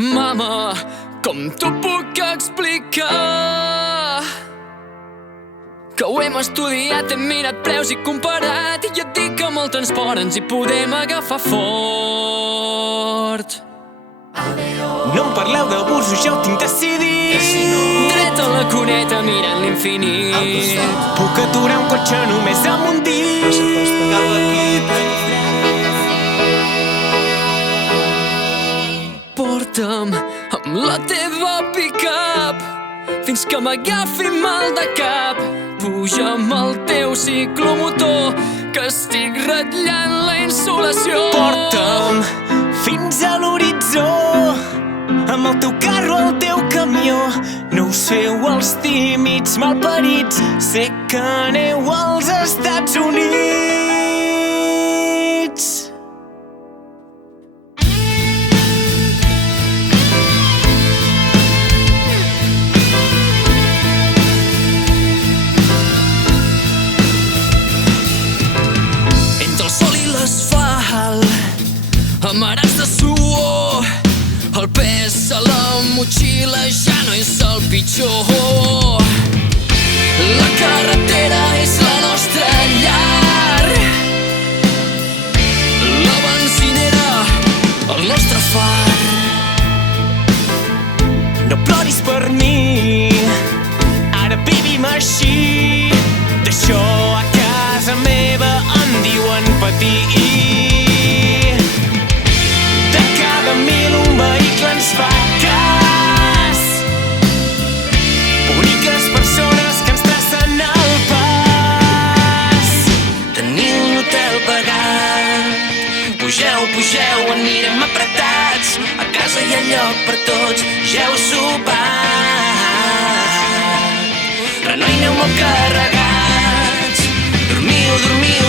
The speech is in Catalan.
Mama, com t'ho puc explicar? Que ho hem estudiat, hem mirat preus i comparat, i jo et dic que amb el transport ens hi podem agafar fort. No em parleu d'abusos, ja ho tinc decidit. Dret a la cuneta mirant l'infinit. Puc aturar un cotxe només amb un dit. Porta'm amb la teva pick-up fins que m'agafi mal de cap. Puja amb el teu ciclomotor, que estic ratllant la insolació. Porta'm fins a l'horitzó, amb el teu carro, el teu camió. No us feu els tímids malparits, sé que aneu als Estats Units. Amarats de suor, el pes a la motxilla ja no és el pitjor. La carretera és la nostra llar, la benzinera, el nostre far. No ploris per mi, ara vivim així. D'això a casa meva en diuen patir. Mil un vehicle ens fa cas, boniques persones que ens tracen el pas. Tenim l'hotel pagat, pugeu, pugeu, anirem apretats. A casa hi ha lloc per tots, ja heu sopat. Renoi, aneu molt carregats, dormiu, dormiu,